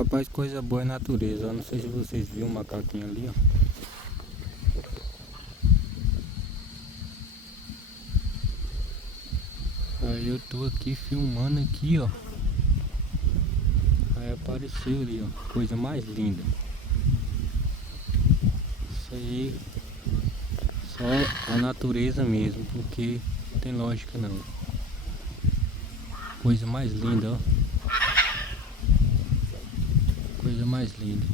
Rapaz, coisa boa é natureza. Eu não sei se vocês viram o macaquinho ali, ó. Aí eu tô aqui filmando aqui, ó. Aí apareceu ali, ó. Coisa mais linda. Isso aí só a natureza mesmo, porque não tem lógica não. Coisa mais linda, ó. Coisa mais linda.